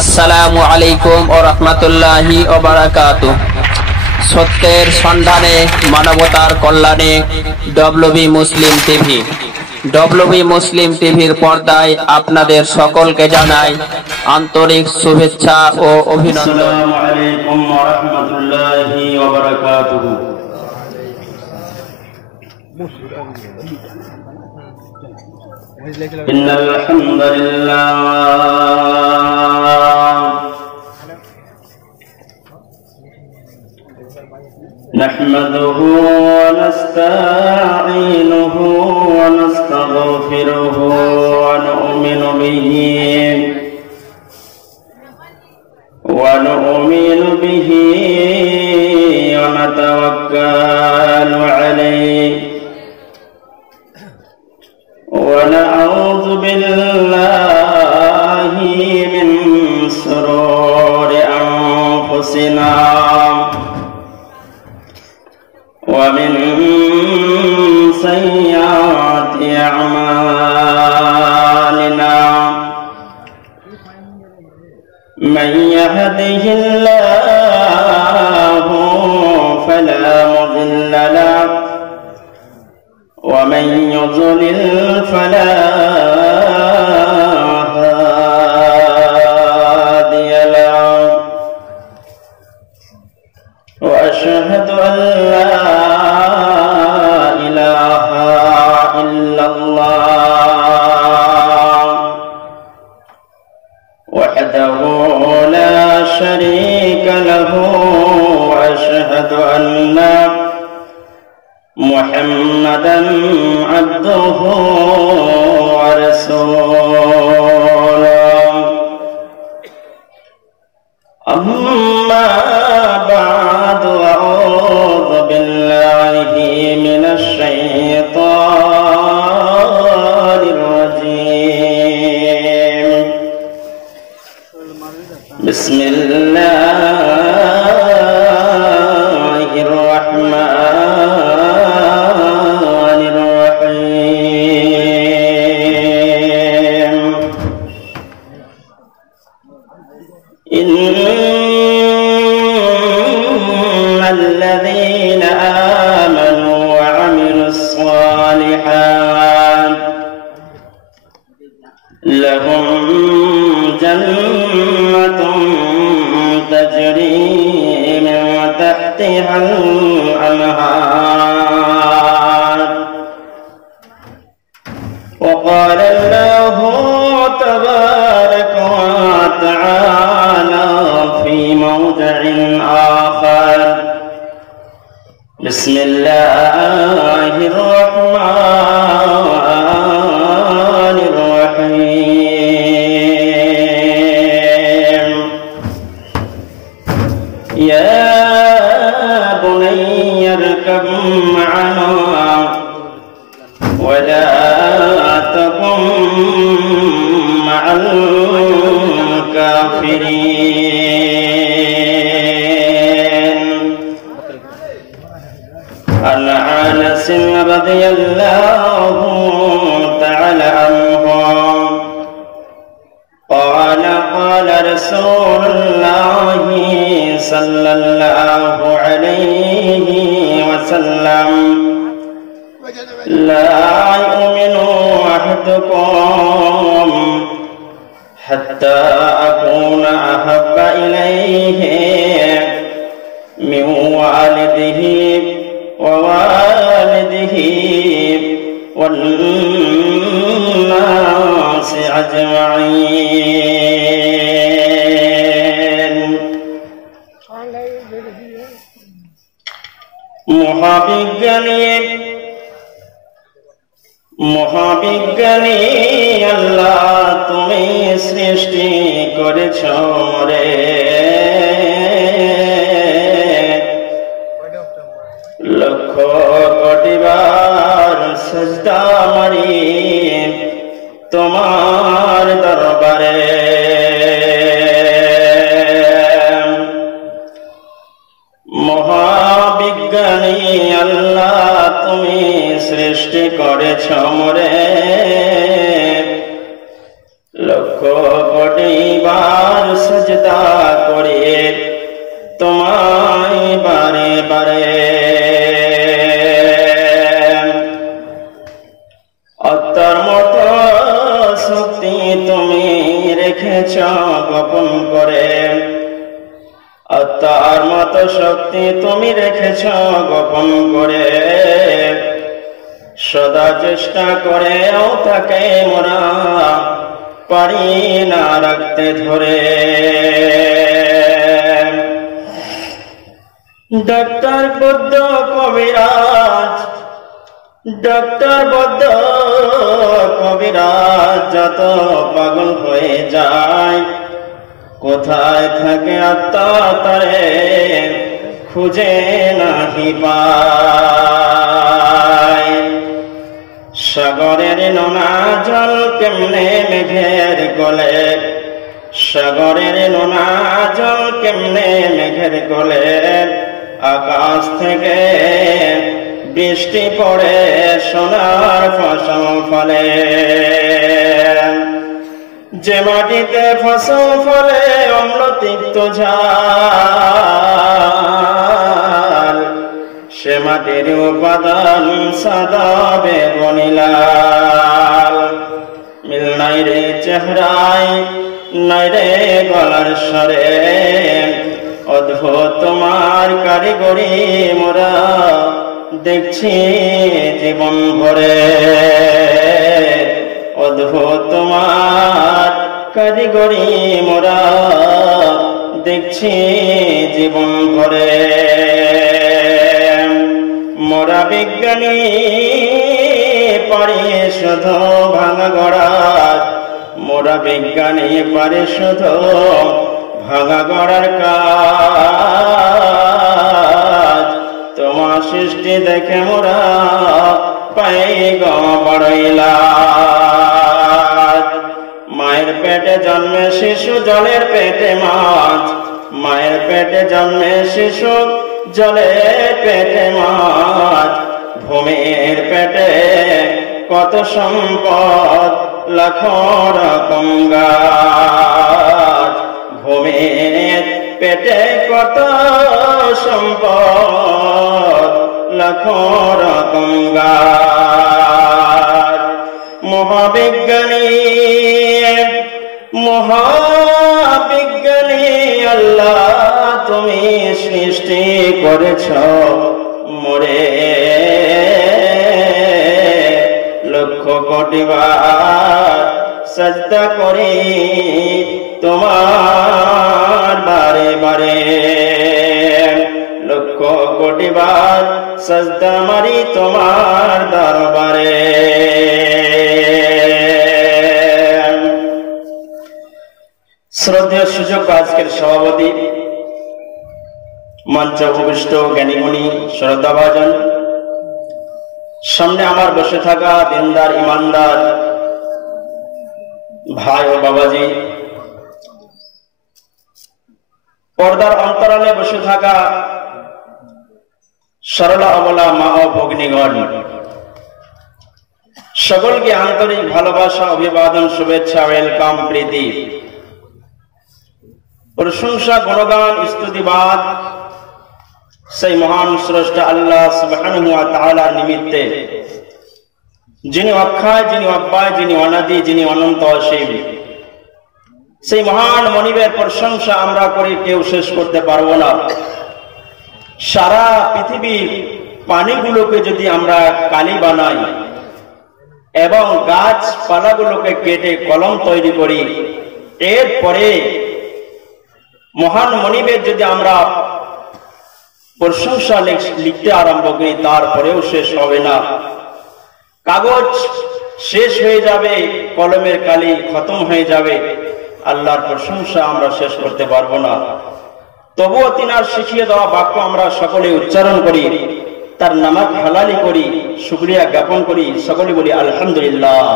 আসসালামু আলাইকুম ওয়া রাহমাতুল্লাহি ওয়া বারাকাতুহু। সত্যের সন্ধানে মানবতার কল্যাণে ডব্লিউবি মুসলিম টিভি। ডব্লিউবি মুসলিম টিভির পর্দায় আপনাদের সকলকে জানাই আন্তরিক শুভেচ্ছা ও অভিনন্দন। আসসালামু আলাইকুম ওয়া রাহমাতুল্লাহি ওয়া বারাকাতুহু। ইন্নাল হামদুলিল্লাহ নাহমাদুহু ওয়া নাস্তাঈনুহু ওয়া নাস্তাগফিরুহু ওয়া নু'মিনু বিহি ونؤمن به ونتوكل عليه ونعوذ بالله من شرور أنفسنا ومن سيئات أعمالنا من يهده الله فلا مضل له ومن يضلل فلا هادي له وأشهد أن لا إله إلا الله وحده لا شريك له وأشهد أن محمدا عبده ورسوله أما بعد أعوذ بالله من الشيطان الرجيم بسم الله الرحمن الرحيم إن الذين آمنوا وعملوا الصالحات لهم جنة تجري من تحتها الأنهار وقال الله تبارك وتعالى في موضع آخر بسم الله الرحمن الرحيم يا بني اركب معنا ولا تكن مع الكافرين. عن أنس رضي الله تعالى عنه قال قال رسول الله صلى الله عليه وسلم لا يؤمن أحدكم حتى أكون أحب إليه من والده ووالده والناس أجمعين. মহাবিজ্ঞানী আল্লাহ তুমি সৃষ্টি করেছ রে, লক্ষ কোটিবার সিজদা মারি তোমার দরবারে। মহাবিজ্ঞানী আল্লাহ তুমি সৃষ্টি করেছ মোরে, লক্ষ কোটি বার সজদা করে তোমায় বারে বারে। আত্মার মতো শক্তি তুমি রেখেছ গোপন করে, আত্মার মতো শক্তি তুমি রেখেছ গোপন করে, সদা চেষ্টা করেও তাকে মোরা পারি না রাখতে ধরে। ডাক্তার বদ্ধ কবিরাজ, ডাক্তার বদ্ধ কবিরাজ যত পাগল হয়ে যায়, কোথায় থাকে আত্মা তারে খুঁজে নাহি পায়। সাগরের নোনা জল কেমনে মেঘের কোলে, সাগরের নোনা জল কেমনে মেঘের কোলে, আকাশ থেকে বৃষ্টি পড়ে সোনার ফসল ফলে। যে মাটিতে ফসল ফলে অম্ল তিক্ত ঝাল, সে মাটির উপাদান সাদা বেগুনি লাল। মিল নাই রে চেহারায়, নাই রে গলার স্বরে, অদ্ভুত তোমার কারিগরি মোরা দেখছি জীবন ভরে। অদ্ভুত তোমার কারিগরি মোরা দেখছি জীবন ভরে। মোরা বিজ্ঞানী পারি শুধু ভাঙা গড়া, মোরা বিজ্ঞানী পারি শুধু ভাঙা গড়ার কাজ। তোমার সৃষ্টি দেখে মোরা পাই গো বড়ই লাজ। মায়ের পেটে জন্মে শিশু জলের পেটে মাছ, মায়ের পেটে জন্মে শিশু জলের পেটে মাছ। ভূমির পেটে কত সম্পদ লাখো রকম গাছ, ভূমির পেটে কত সম্পদ লাখো রকম গাছ। মহাবিজ্ঞানী মহাবিজ্ঞানী আল্লাহ তুমি সৃষ্টি করেছ মোরে, লক্ষ কোটি বার সাজদা করি তোমার বারে বারে। লক্ষ কোটি বার সাজদা মারি তোমার দরবারে। শ্রদ্ধেয় সুযোগ আজকের সভাপতি, মঞ্চ উপবিষ্ট জ্ঞানীগুণী শ্রদ্ধাভাজন, সামনে আমার বসে থাকা দিনদার ইমানদার ভাই ও বাবাজি, পর্দার অন্তরালে বসে থাকা সরলা অবলা মা ও ভগ্নীগণ, সকলকে আন্তরিক ভালোবাসা, অভিবাদন, শুভেচ্ছা, ওয়েলকাম, প্রীতি, প্রশংসা, গুণগান, স্তুতিবাদ সেই মহান স্রষ্টা আল্লাহ সুবহানাহু ওয়া তাআলার নিমিত্তে, যিনি অক্ষয়, যিনি অব্যয়, যিনি অনাদি, যিনি অনন্ত অসীম। সেই মহান মনিবের প্রশংসা আমরা করে কেউ শেষ করতে পারবো না। সারা পৃথিবীর পানিগুলোকে যদি আমরা কালি বানাই এবং গাছপালাগুলোকে কেটে কলম তৈরি করি, এরপরে মহান মনিবের যদি আমরা প্রশংসা লিখতে আরম্ভ করি, তারপরেও শেষ হবে না। কাগজ শেষ হয়ে যাবে, কলমের কালি খতম হয়ে যাবে, আল্লাহর প্রশংসা আমরা শেষ করতে পারবো না। তবুও তিনার শিখিয়ে দেওয়া বাক্য আমরা সকলে উচ্চারণ করি, তার নামাজ হালালি করি, শুকরিয়া জ্ঞাপন করি, সকলে বলি আলহামদুলিল্লাহ।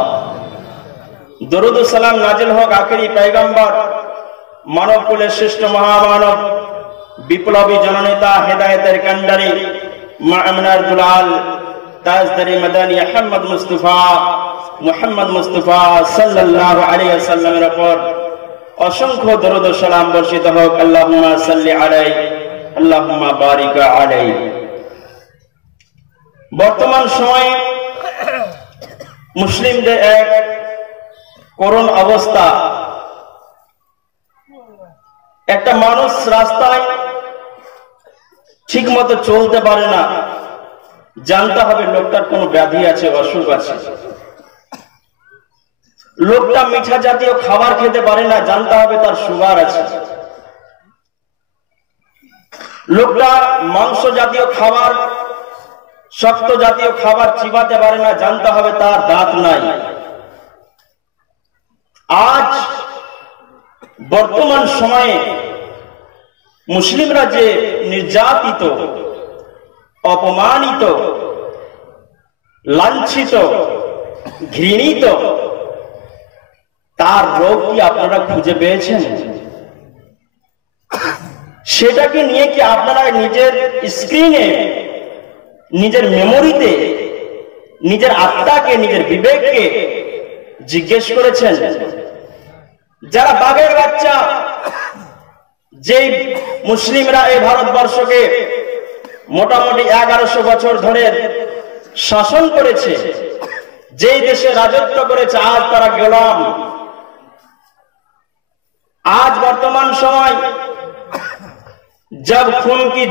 দরুদ ও সালাম নাজিল হোক আখেরি পয়গম্বর, মানব কুলের শ্রেষ্ঠ মহামানব, বিপ্লবী জননেতা, হেদায়েতের কান্ডারি, মা'আমনার দুলাল, তাজদারি মাদানী মুহাম্মদ মুস্তাফা সাল্লাল্লাহু আলাইহি ওয়াসাল্লামের উপর অসংখ্য দরুদ ও সালাম বর্ষিত হোক। আল্লাহুম্মা সাল্লি আলাইহি আল্লাহুম্মা বারিক আলাইহি। বর্তমান সময়ে মুসলিমদের এক করুণ অবস্থা। একটা মানুষ রাস্তায় ঠিক মতো চলতে পারে না, জানতে হবে লোকটার কোনো ব্যাধি আছে, অসুখ আছে। লোকটা মিঠা জাতীয় খাবার খেতে পারে না, জানতে হবে তার সুগার আছে। লোকটা মাংস জাতীয় খাবার, শক্ত জাতীয় খাবার চিবাতে পারে না, জানতে হবে তার দাঁত নাই। আজ বর্তমান সময়ে মুসলিমরা যে নির্যাতিত, অপমানিত, লাঞ্ছিত, ঘৃণিত, তার রোগ কি আপনারা খুঁজে পেয়েছেন? সেটাকে নিয়ে কি আপনারা নিজের স্ক্রিনে, নিজের মেমোরিতে, নিজের আত্মাকে, নিজের বিবেককে জিজ্ঞেস করেছেন? যারা বাঘের বাচ্চা, যে মুসলিমরা এই ভারতবর্ষকে মোটামুটি 1100 বছর ধরে শাসন করেছে, যেই দেশে রাজত্ব করেছে, আজ তারা গোলাম। आज वर्तमान समय जब खून की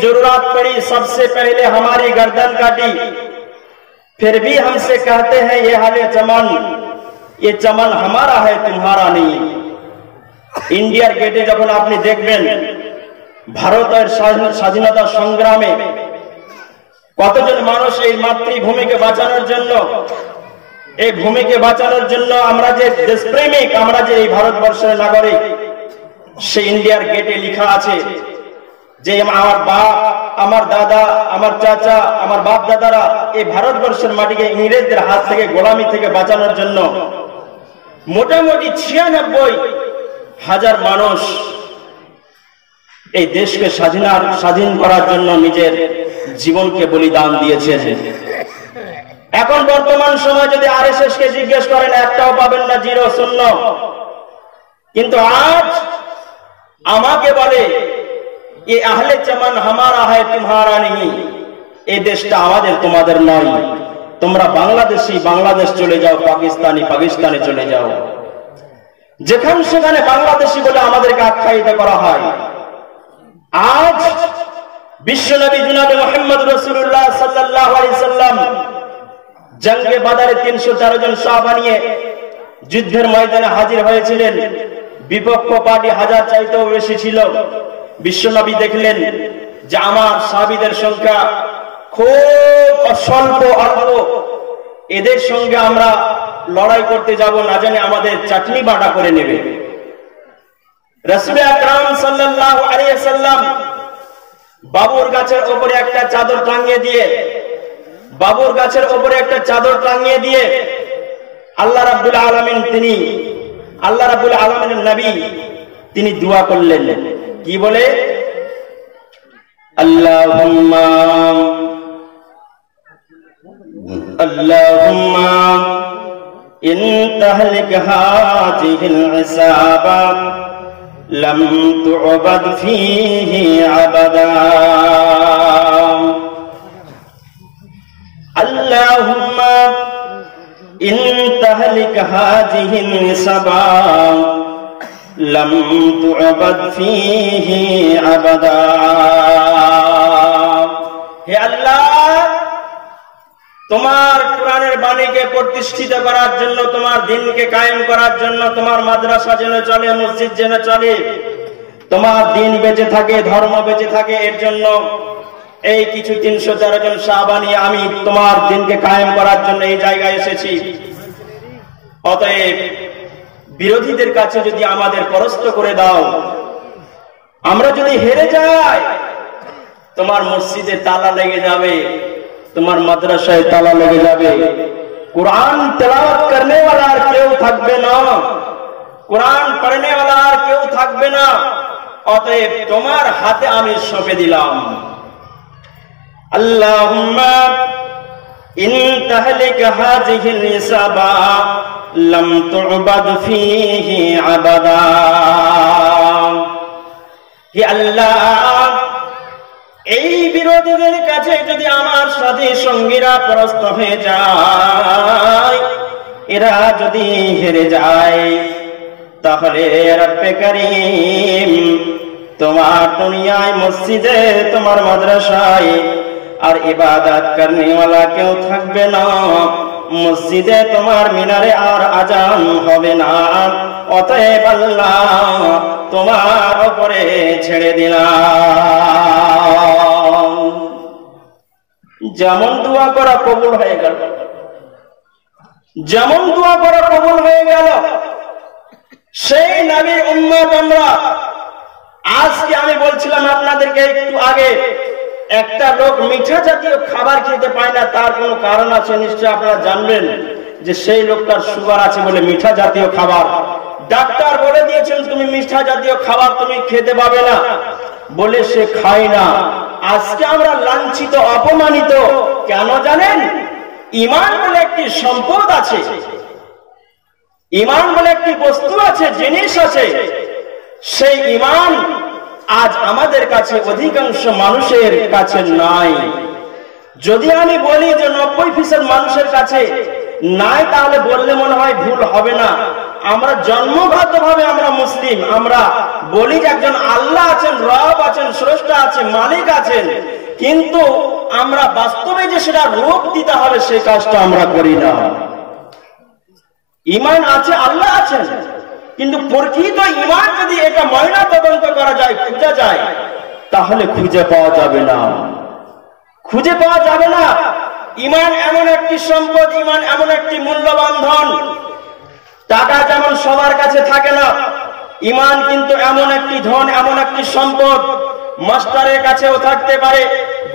जरूरत पड़ी, सबसे पहले हमारी गर्दन काटी। फिर भी हमसे कहते हैं ये हाले चमन, ये चमन हमारा है तुम्हारा नहीं। इंडिया गेटे যখন আপনি দেখবেন ভারতের স্বাধীনতা সংগ্রামে কতজন মানুষ এই মাতৃভূমিকে বাঁচানোর জন্য, এই ভূমিকে বাঁচানোর জন্য আমরা যে দেশপ্রেমিক, আমরা যে এই ভারতবর্ষের নাগরিক, সেই ইন্ডিয়ার গেটে লেখা আছে যে আমার বাপ, আমার দাদা, আমার চাচা, আমার বাপ দাদারা এই ভারতবর্ষের মাটিকে ইংরেজদের হাত থেকে, গোলামি থেকে বাঁচানোর জন্য মোটামুটি 96,000 মানুষ এই দেশকে স্বাধীন করার জন্য নিজের জীবনকে বলিদান দিয়েছে। এখন বর্তমান সময় যদি আরএসএস কে জিজ্ঞেস করেন, একটাও পাবেন না, 0 শূন্য। কিন্তু আজ আমাকে বলে ये आहले चमन हमारा है तुम्हारा नहीं, এই দেশটা আমাদের, তোমাদের নয়। তোমরা বাংলাদেশি বাংলাদেশ চলে যাও, পাকিস্তানি পাকিস্তানে চলে যাও। যেখানে সেখানে বাংলাদেশি বলে আমাদেরকে আখ্যায়িত করা হয়। আজ বিশ্বনবী জনাবে মুহাম্মদ রাসূলুল্লাহ সাল্লাল্লাহু আলাইহি সাল্লাম জঙ্গে বাদারে 304 জন সাহাবা নিয়ে যুদ্ধের ময়দানে হাজির হয়েছিলেন। বিপক্ষ পার্টি 1000 চাইতেও বেশি ছিল। বিশ্বনবী দেখলেন যে আমার সাহাবীদের সংখ্যা খুব অল্প, এদের সঙ্গে আমরা লড়াই করতে যাব, না জানি আমাদের চাটনি বাটা করে নেবে। রাসূল আকরাম সাল্লাল্লাহু আলাইহি সাল্লাম বাবুর গাছের উপরে একটা চাদর টাঙিয়ে দিয়ে, আল্লাহ রাব্বুল আলামিন, তিনি আল্লাহ রাব্বুল আলামিনের নবী, তিনি দোয়া করলেন। কি বলে? আল্লাহুম্মা ইন তাহলিক হাযিহিল ইসাবা লাম তু'বাদ ফীহি আবাদা। আল্লাহুম্মা ইন তাহলিক হাযিহিল ইসাবা लम तुअबद फीही अबदा। हे अल्लाह, তোমার কোরআনের বাণীকে প্রতিষ্ঠিত করার জন্য, তোমার দ্বীনকে কায়েম করার জন্য, তোমার মাদ্রাসা যেন চলে, মসজিদ যেন চলে, তোমার দ্বীন বেঁচে থাকে, ধর্ম বেঁচে থাকে, এর জন্য এই কিছু 304 জন সাহাবা নিয়ে আমি তোমার দ্বীনকে কায়েম করার জন্য এই জায়গায় এসেছি। অতএব বিরোধীদের কাছে যদি আমাদের পরাস্ত করে দাও, আমরা যদি হেরে যাই, তোমার মসজিদে তালা লেগে যাবে, তোমার মাদ্রাসায় তালা লেগে যাবে, কোরআন তেলাওয়াত করনে वाला আর কেউ থাকবে না, কোরআন পড়নে वाला আর কেউ থাকবে না। অতএব তোমার হাতে আমি সঁপে দিলাম। আল্লাহুম্মা ইন তাহলিক হাযিহিল ইসাবা লাম তু'বাদ ফীহি আবাদা। হে আল্লাহ, এই বিরোধীদের কাছে যদি আমার সাথী সঙ্গীরা পরাস্ত হয়ে যায়, এরা যদি হেরে যায়, তাহলে রব্বে কারীম তোমার দুনিয়ায় মসজিদে, তোমার মাদ্রাসায় আর ইবাদত করনেওয়ালা কেউ থাকবে না, মসজিদে তোমার মিনারে আর আজান হবে না। অতএব আল্লাহ তোমার উপরে ছেড়ে দিলাম। যেমন দোয়া করা কবুল হয়ে গেল, যেমন দোয়া করা কবুল হয়ে গেল, সেই নবীর উম্মত আমরা। আজকে আমি বলছিলাম আপনাদেরকে একটু আগে, একটা লোক মিঠা জাতীয় খাবার খেতে পায় না, তার কোনো কারণ আছে নিশ্চয় আপনারা জানবেন, যে সেই লোকটার সুগার আছে বলে মিঠা জাতীয় খাবার ডাক্তার বলে দিয়েছেন তুমি মিঠা জাতীয় খাবার তুমি খেতে পাবে না, বলে সে খায় না। আজকে আমরা লাঞ্ছিত, অপমানিত কেন জানেন? ঈমান বলে একটি সম্পদ আছে, ঈমান বলে একটি বস্তু আছে, জিনিস আছে, সেই ঈমান আজ আমাদের কাছে অধিকাংশ মানুষের কাছে নাই। যদি আমি বলি যে 90% মানুষের কাছে নাই, তাহলে বললে মনে হয় ভুল হবে না। আমরা জন্মগতভাবে আমরা মুসলিম, আমরা বলি যে একজন আল্লাহ আছেন, রব আছেন, স্রষ্টা আছেন, মালিক আছেন, কিন্তু আমরা বাস্তবে যে সেটা রূপ দিতে হবে সেই কাজটা আমরা করি না। ঈমান আছে, আল্লাহ আছেন, কিন্তু প্রকৃত ঈমান যদি এটা ময়না তদন্ত করা যায়, খুঁজে যায়, তাহলে খুঁজে পাওয়া যাবে না, খুঁজে পাওয়া যাবে না। ঈমান এমন একটি সম্পদ, ঈমান এমন একটি মূল্যবান ধন। টাকা যেমন সবার কাছে থাকে না, ঈমান কিন্তু এমন একটি ধন, এমন একটি সম্পদ, মাস্টারের কাছেও থাকতে পারে,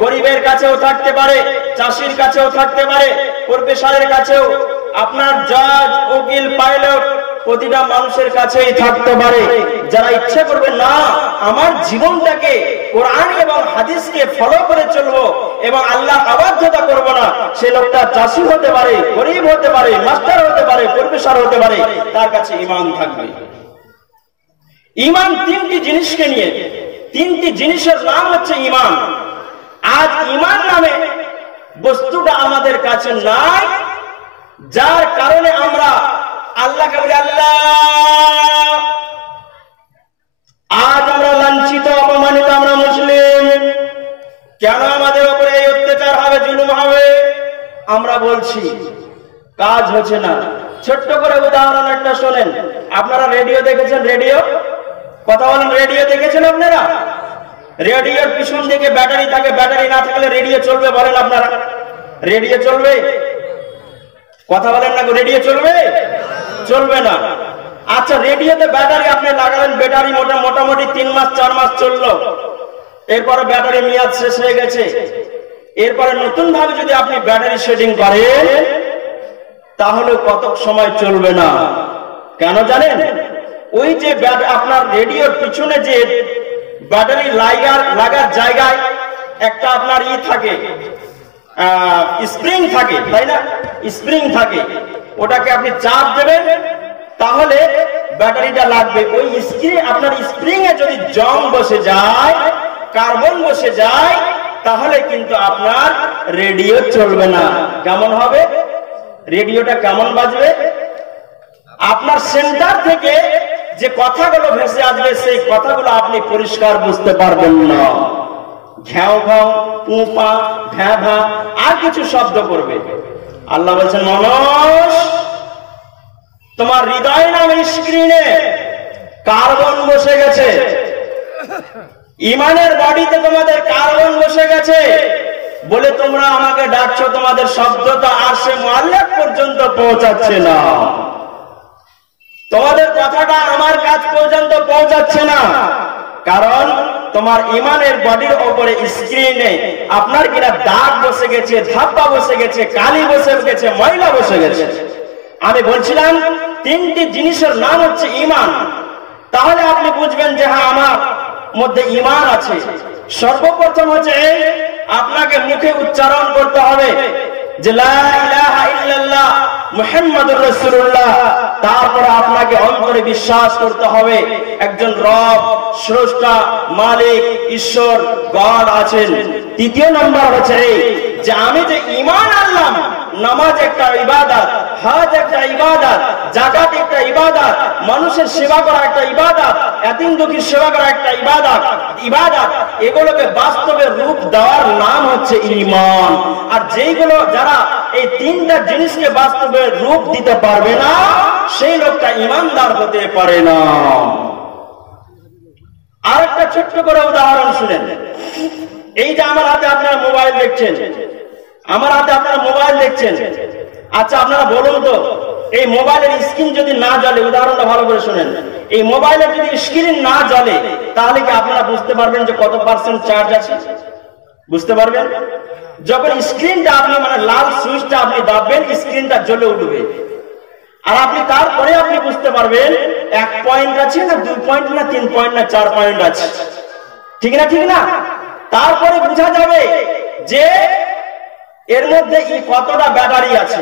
গরিবের কাছেও থাকতে পারে, চাষির কাছেও থাকতে পারে, প্রফেসরের কাছেও, আপনার জজ, উকিল, পাইলট, প্রতিটা মানুষের কাছেই থাকতে পারে। যারা ইচ্ছা করবে না আমার জীবনটাকে কোরআন এবং হাদিসকে ফলো করে চলবো এবং আল্লাহ অবাধ্যতা করব না, সে লোকটা চাষি হতে পারে, গরিব হতে পারে, মাস্টার হতে পারে, প্রফেসর হতে পারে, তার কাছে ঈমান থাকবে। ঈমান তিনটি জিনিসকে নিয়ে, তিনটি জিনিসের নাম হচ্ছে ঈমান। আজ ঈমান নামে বস্তুটা আমাদের কাছে নাই, যার কারণে আমরা আল্লাহকে বলি আল্লাহ। আজ আমরা লাঞ্ছিত, অপমানিত, আমরা মুসলিম, কেন আমাদের উপরে এই অত্যাচার হবে, জুলুম হবে? আমরা বলছি, কাজ হচ্ছে না। ছোট্ট করে উদাহরণ একটা শোনেন। আপনারা রেডিও দেখেছেন? রেডিও, কথা বলেন, রেডিও দেখেছেন আপনারা? রেডিওর পিছন দিকে ব্যাটারি থাকে, ব্যাটারি না থাকলে রেডিও চলবে? বলেন আপনারা, রেডিও চলবে? কথা বলেন না, রেডিও চলবে? চলবে না। আচ্ছা, রেডিওতে ব্যাটারি আপনি লাগালেন, ব্যাটারি মোটামুটি 3 মাস 4 মাস চললো, এরপরে ব্যাটারি মেয়াদ শেষ হয়ে গেছে, এরপরে নতুন ভাবে যদি আপনি ব্যাটারি সেটিং করেন, তাহলে কত সময় চলবে না। কেন জানেন? ওই যে আপনার রেডিওর পিছনে যে ব্যাটারি লাগার জায়গায় একটা আপনার থাকে, স্প্রিং থাকে, তাই না? স্প্রিং থাকে, ওটাকে আপনি চাপ দেবেন, তাহলে ব্যাটারিটা লাগবে। ওই আপনার স্প্রিং এ যদি জং বসে যায়, কার্বন বসে যায়, তাহলে কিন্তু আপনার রেডিও চলবে না। কেমন হবে রেডিওটা? কেমন বাজবে? আপনার সেন্টার থেকে যে কথাগুলো ভেসে আসবে, সেই কথাগুলো আপনি পরিষ্কার বুঝতে পারবেন না। ঘ্যাও ঘাও, পুপা, ভ্যা ভা, আর কিছু শব্দ করবে। আল্লাহ বলছেন, মানুষ, তোমার হৃদয় নামে স্ক্রিনে কার্বন বসে গেছে, ইমানের বডিতে তোমাদের কার্বন বসে গেছে বলে তোমরা আমাকে ডাকছো, তোমাদের শব্দটা আরশে মুআল্লাক পর্যন্ত পৌঁছাচ্ছে না, তোমাদের কথাটা আমার কাছ পর্যন্ত পৌঁছাচ্ছে না, কারণ তোমার ইমানের বডির উপরে স্ক্রিনে আপনার কিনা দাগ বসে গেছে, ধাপ্পা বসে গেছে, কালি বসে গেছে, ময়লা বসে গেছে। আমি বলছিলাম তিনটি জিনিসের নাম হচ্ছে ঈমান। তাহলে আপনি বুঝবেন যে হ্যাঁ, আমার মধ্যে ঈমান আছে। সর্বপ্রথম হচ্ছে আপনাকে মুখে উচ্চারণ করতে হবে যে লা ইলাহা ইল্লাল্লাহ মুহাম্মদুর রাসূলুল্লাহ, তারপরে আপনাকে অন্তরে বিশ্বাস করতে হবে একজন রব, স্রষ্টা, মালিক, ঈশ্বর, গড আছেন। তৃতীয় নম্বর হচ্ছে যে আমি যে ঈমান আনলাম, নামাজ একটা ইবাদত, হজ একটা ইবাদত, যাকাত একটা ইবাদত, মানুষের সেবা করা একটা ইবাদত, এতিম দুঃখীর সেবা করা একটা ইবাদত, এগুলোকে বাস্তবে রূপ দেওয়ার নাম হচ্ছে ঈমান। আর যেইগুলো যারা এই তিনটা জিনিসকে বাস্তবে রূপ দিতে পারবে না, সেই লোকটা ঈমানদার হতে পারে না। আরেকটা ছোট্ট করে উদাহরণ শুনেন। এই যে আমার হাতে আপনারা মোবাইল দেখছেন, আমার হাতে আপনারা মোবাইল দেখছেন, আচ্ছা আপনারা বলুন তো, এই মোবাইলের স্ক্রিন যদি না জ্বলে, উদাহরণটা ভালো করে শুনেন, এই মোবাইলের যদি স্ক্রিন না জ্বলে, তাহলে কি আপনারা বুঝতে পারবেন যে কত পার্সেন্ট চার্জ আছে? বুঝতে পারবেন? যখন স্ক্রিনটা আপনি মানে লাল সুইচটা আপনি দাববেন, স্ক্রিনটা জ্বলে উঠবে। আর আপনি তারপরে আপনি বুঝতে পারবেন 1 পয়েন্ট আছে না 2 পয়েন্ট না 3 পয়েন্ট না 4 পয়েন্ট আছে, ঠিক না? ঠিক না? তারপরে বোঝা যাবে যে এর মধ্যে কতটা ব্যাটারি আছে।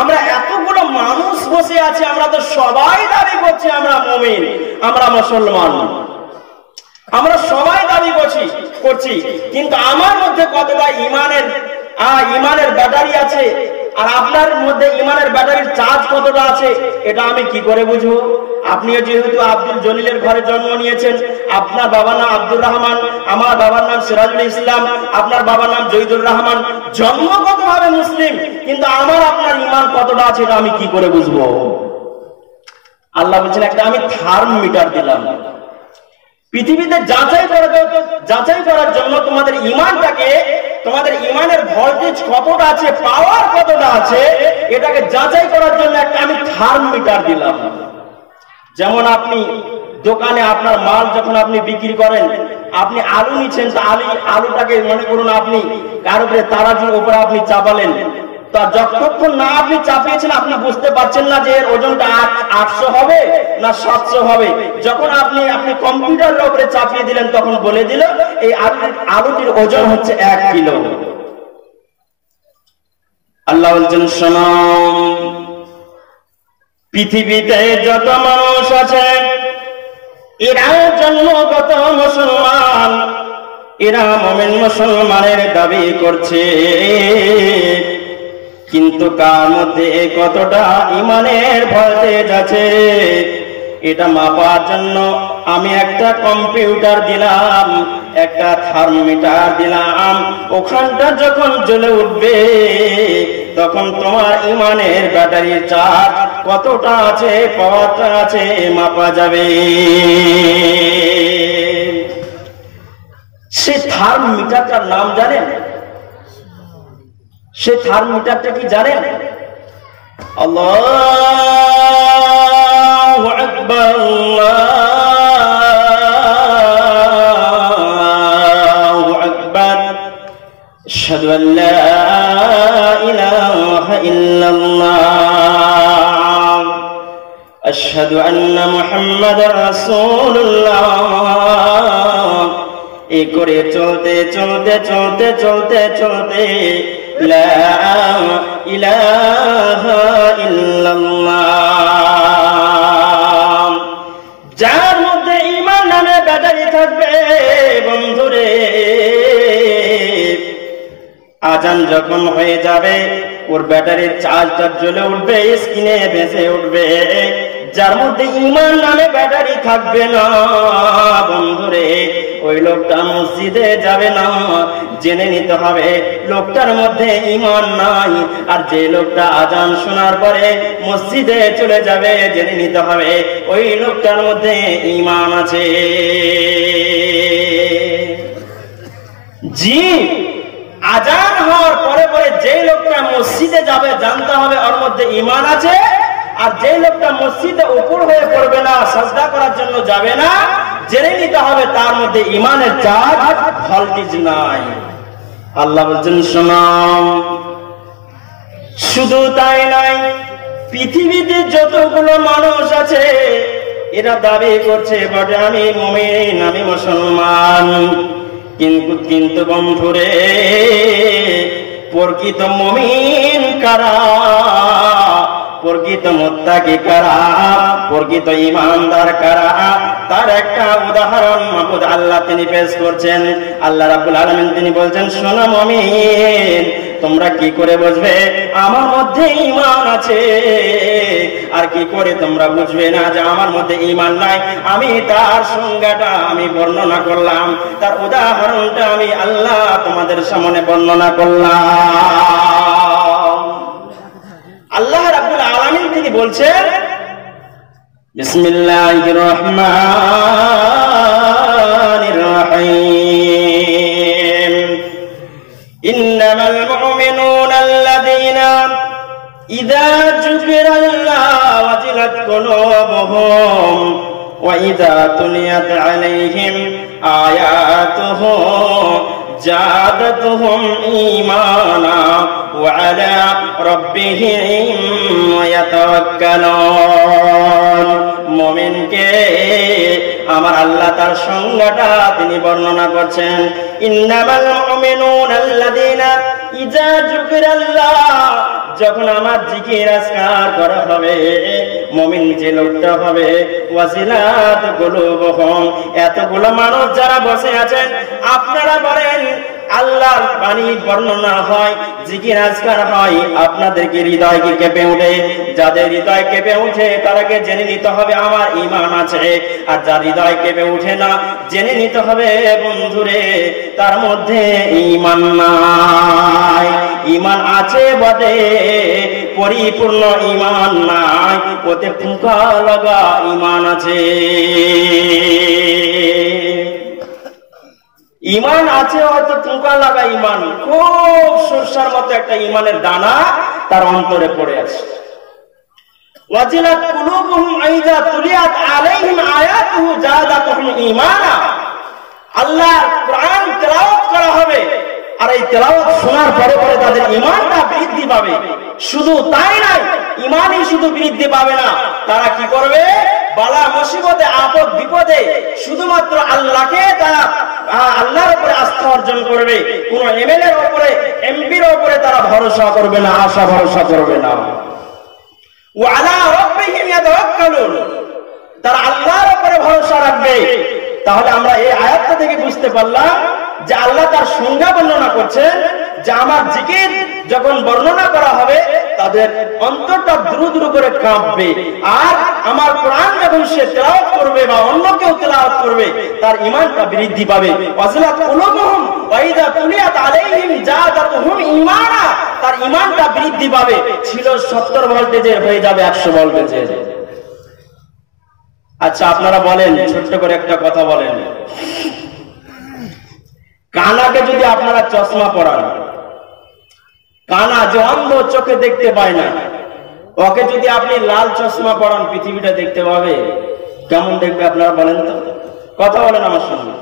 আমরা এতগুলো মানুষ বসে আছি, আমরা তো সবাই দাবি করছি আমরা মুমিন, আমরা মুসলমান, আমরা সবাই দাবি করছি, কিন্তু আমার মধ্যে কতটা ইমানের ব্যাটারি আছে আর আপনার মধ্যে ইমানের ব্যাটারির চার্জ কতটা আছে, এটা আমি কি করে বুঝবো? আপনিও যেহেতু আব্দুল জলিলের ঘরে জন্ম নিয়েছেন, আপনার বাবার নাম আব্দুর রহমান, আমার বাবার নাম সিরাজুল ইসলাম, আপনার বাবার নাম জহিদুর রহমান, জন্মগতভাবে মুসলিম, কিন্তু আমার আপনার ইমান কতটা আছে এটা আমি কি করে বুঝবো? আল্লাহ বলছেন একটা আমি থার্মোমিটার দিলাম, পৃথিবীতে যাচাই করার জন্য তোমাদের ইমানটাকে, তোমাদের ইমানের ভোল্টেজ কতটা আছে, পাওয়ার কতটা আছে, এটাকে যাচাই করার জন্য একটা আমি থার্মোমিটার দিলাম। যেমন আপনি দোকানে আপনার মাল যখন আপনি বিক্রি করেন, আপনি আলু নিচ্ছেন, তো আলুটাকে মনে করুন আপনি কার উপরে তারাজুর উপরে আপনি চাপালেন, তা যতক্ষণ না আপনি চাপিয়েছেন আপনি বুঝতে পারছেন না যে এর ওজনটা 800 হবে না 700 হবে। যখন আপনি কম্পিউটারের উপরে চাপিয়ে দিলেন, তখন বলে দিল এই আলুটির ওজন হচ্ছে 1 কিলো। আল্লাহ বলছেন শোনো, পৃথিবীতে যত মানুষ আছে এরা জন্মগত মুসলমান, এরা মুমিন মুসলমানের দাবি করছে, কিন্তু কার মধ্যে কতটা ইমানের ভোল্টেজ আছে এটা মাপার জন্য আমি একটা কম্পিউটার দিলাম, একটা থার্মোমিটার দিলাম। ওখানটা যখন জ্বলে উঠবে তখন তোমার ইমানের ব্যাটারির চার্জ কতটা আছে, পাওয়ারটা আছে মাপা যাবে। সে থার্মোমিটারটার নাম জানেন? সে থার্মোমিটারটা কি জানেন? আল্লাহু আকবার, আল্লাহু আকবার, আশহাদু আল্লা ইলাহা ইল্লাল্লাহ, আশহাদু আন্না মুহাম্মাদার রাসূলুল্লাহ। এই করে চলতে চলতে চলতে চলতে চলতে লা ইলাহা ইল্লাল্লাহ, যার মধ্যে ঈমান নামে ব্যাটারি থাকবে বন্ধুরে, আজান যখন হয়ে যাবে ওর ব্যাটারির চার্জটা জ্বলে উঠবে, স্ক্রিনে ভেসে উঠবে। যার মধ্যে ঈমান নামে ব্যাটারি থাকবে না বন্ধুরে, ওই লোকটা মসজিদে যাবে না। জেনে নিতে হবে লোকটার মধ্যে ঈমান নাই। আর যে লোকটা আজান শোনার পরে মসজিদে চলে যাবে, জেনে নিতে হবে ওই লোকটার মধ্যে ঈমান আছে। জি, আজান হওয়ার পরে পরে যে লোকটা মসজিদে যাবে জানতে হবে ওর মধ্যে ঈমান আছে। আর যে লোকটা মসজিদে উপর হয়ে পড়বে না, সাজদা করার জন্য যাবে না, জেনে নিতে হবে তার মধ্যে ঈমানের চার্জ ভোল্টেজ নাই। আল্লাহ বলছেন শোনো, শুধু তাই নাই, পৃথিবীতে যতগুলো মানুষ আছে এরা দাবি করছে বটে আমি মুমিন, আমি মুসলমান, কিন্তু বন্ধুরে প্রকৃত মুমিন কারা? প্রকৃত মুত্তাকি কারা, প্রকৃত ঈমানদার কারা, তার একটা উদাহরণ মাবুদ আল্লাহ তিনি পেশ করছেন। আল্লাহ রাব্বুল আলামিন তিনি বলছেন, শোনো মুমিন, তোমরা কি করে বুঝবে আমার মধ্যে ঈমান আছে, আর কি করে তোমরা বুঝবে না যে আমার মধ্যে ঈমান নাই? আমি তার সংজ্ঞাটা আমি বর্ণনা করলাম, তার উদাহরণটা আমি আল্লাহ তোমাদের সামনে বর্ণনা করলাম। আল্লাহ রাব্বুল আলামিন তিনি বলছেন, বিসমিল্লাহির রহমানির রহিম, ইন্নামাল মুমিনুনা আল্লাযীনা ইযা যুকিরাল্লাহু ওয়াজিলাত কুলুবুহুম ওয়া ইযা তুলিয়াত আলাইহিম আয়াতুহু জাদাতুহুম ঈমানা ওয়া আলা রাব্বিহিম ইয়াতাওয়াক্কালুন। মুমিনকে আমার আল্লাহ তার সংজ্ঞাটা তিনি বর্ণনা করছেন, ইন্নামাল মুমিনুনা আল্লাযীনা ইযা যুকিরাল্লাহ, যখন আমার জিকির আজকার করা হবে, মুমিন যে লোকটা হবে, ওয়াজিলাত কুলুবুহুম, এতগুলো মানুষ যারা বসে আছেন, আপনারা বলেন আল্লাহর বাণী বর্ণনা হয়, জিকির আজকার হয়, আপনাদেরকে হৃদয় কি কেঁপে ওঠে? যাদের হৃদয় কেঁপে উঠে তারাকে জেনে নিতে হবে আমার ঈমান আছে, আর যার হৃদয় কেঁপে উঠে না জেনে নিতে হবে বন্ধুরে তার মধ্যে ঈমান নাই। ঈমান আছে বটে, পরিপূর্ণ ঈমান নাই, ওতে ফুঁকা লাগা ঈমান আছে। ঈমান আছে হয়তো ফুঁকা লাগা ঈমান, খুব সরষার মতো একটা ঈমানের দানা তার অন্তরে পড়ে আছে। ওয়াজিলাত কুলুবুহুম আইযা তুলিয়াত আলাইহিম আয়াতুহু জাদাতুহুম ঈমানা। আল্লাহর কোরআন তেলাওয়াত করা হবে, আর এই তেলাওয়াত শোনার পরে পরে তাদের ঈমানটা বৃদ্ধি পাবে। শুধু তাই নয়, ঈমানই শুধু বৃদ্ধি পাবে না, তারা কি করবে? বালা মুসিবতে, আপদ বিপদে শুধুমাত্র আল্লাহকে তারা আল্লাহর উপরে আস্থা অর্জন করবে, কোন এমএলএ এর উপরে, এমপির উপরে তারা ভরসা করবে না, আশা ভরসা করবে না। ওয়া আলা রাব্বিহিম ইয়াতাওয়াক্কালুন, তারা আল্লাহর উপরে ভরসা রাখবে। তাহলে আমরা এই আয়াতটা থেকে বুঝতে পারলাম যে আল্লাহ তার সংজ্ঞা বর্ণনা করছেন যে আমার জিকির যখন বর্ণনা করা হবে তাদের অন্তরটা দ্রু দ্রু করে কাঁপবে, আর আমার কোরআন যখন সে তেলাওয়াত করবে বা অন্য কেউ তেলাওয়াত করবে তার ঈমানটা বৃদ্ধি পাবে। ওয়াজিলাত কুলুবুহুম ওয়া ইযা তুলিয়াত আলাইহিম জাদাতুহুম ঈমানা, তার ঈমানটা বৃদ্ধি পাবে। ছিল 70 ভোল্টেজের হয়ে যাবে 100 ভোল্টেজের। আচ্ছা আপনারা বলেন, ছোট্ট করে একটা কথা বলেন, কানাকে যদি আপনারা চশমা পরান, কানা যে অন্ধ চোখে দেখতে পায় না, ওকে যদি আপনি লাল চশমা পরান পৃথিবীটা দেখতে পাবে? কেমন দেখবে আপনারা বলেন তো? কথা বলেন আমার সঙ্গে,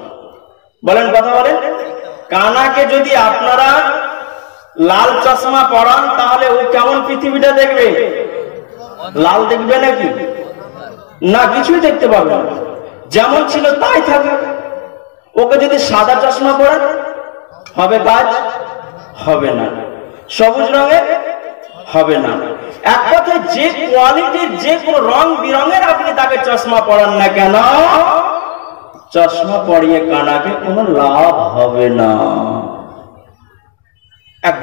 বলেন, কথা বলেন। কানাকে যদি আপনারা লাল চশমা পরান তাহলে ও কেমন পৃথিবীটা দেখবে? লাল দেখবে নাকি? না, কিছুই দেখতে পাবে না, যেমন ছিল তাই থাকবে। ওকে যদি সাদা চশমা পরান হবে কাজ? হবে না। সবুজ রঙের হবে না। এক কথায় যে কোয়ালিটির যে কোন রং বিরঙের আপনি তাকে চশমা পরান না কেন, চশমা পরিয়ে কানাকে কোনো লাভ হবে না। এক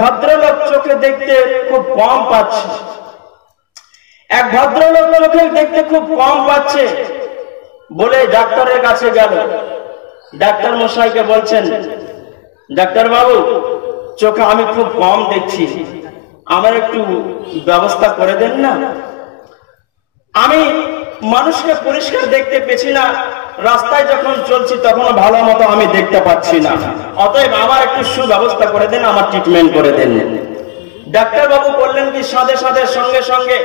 ভদ্রলোক চোখে দেখতে খুব কম পাচ্ছে, এক ভদ্রলোক চোখে দেখতে খুব কম পাচ্ছে বলে ডাক্তারের কাছে গেল। ডাক্তার মশাইকে বলছেন, ডাক্তার বাবু, চোখে আমি খুব কম দেখছি, আমার একটু ব্যবস্থা করে দেন না। আমি মানুষকে পরিষ্কার দেখতে পেছি না, রাস্তায় যখন চলছি তখন ভালো মতো আমি দেখতে পাচ্ছি না, অতএব আমার একটু সুব্যবস্থা করে দেন, আমার ট্রিটমেন্ট করে দেন। ডাক্তার বাবু বললেন কি, সাথে সাথে সঙ্গে সঙ্গে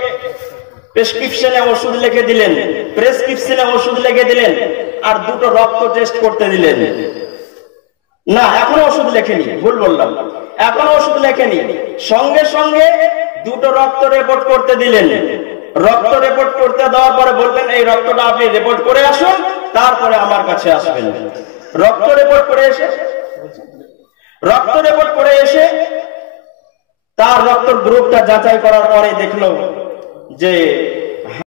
প্রেসক্রিপশনে ওষুধ লিখে দিলেন, প্রেসক্রিপশনে ওষুধ লিখে দিলেন, আর দুটো রক্ত টেস্ট করতে দিলেন। না, এখনো ওষুধ লেখেনি, ভুল বললাম, এখনো ওষুধ লেখেনি, সঙ্গে সঙ্গে দুটো রক্ত রিপোর্ট করতে দিলেন। রক্ত রিপোর্ট করতে দেওয়ার পরে বললেন, এই রক্তটা আপনি রিপোর্ট করে আসুন, তারপরে আমার কাছে আসবেন। রক্ত রিপোর্ট করে এসে তার রক্ত গ্রুপটা যাচাই করার পরে দেখলো যে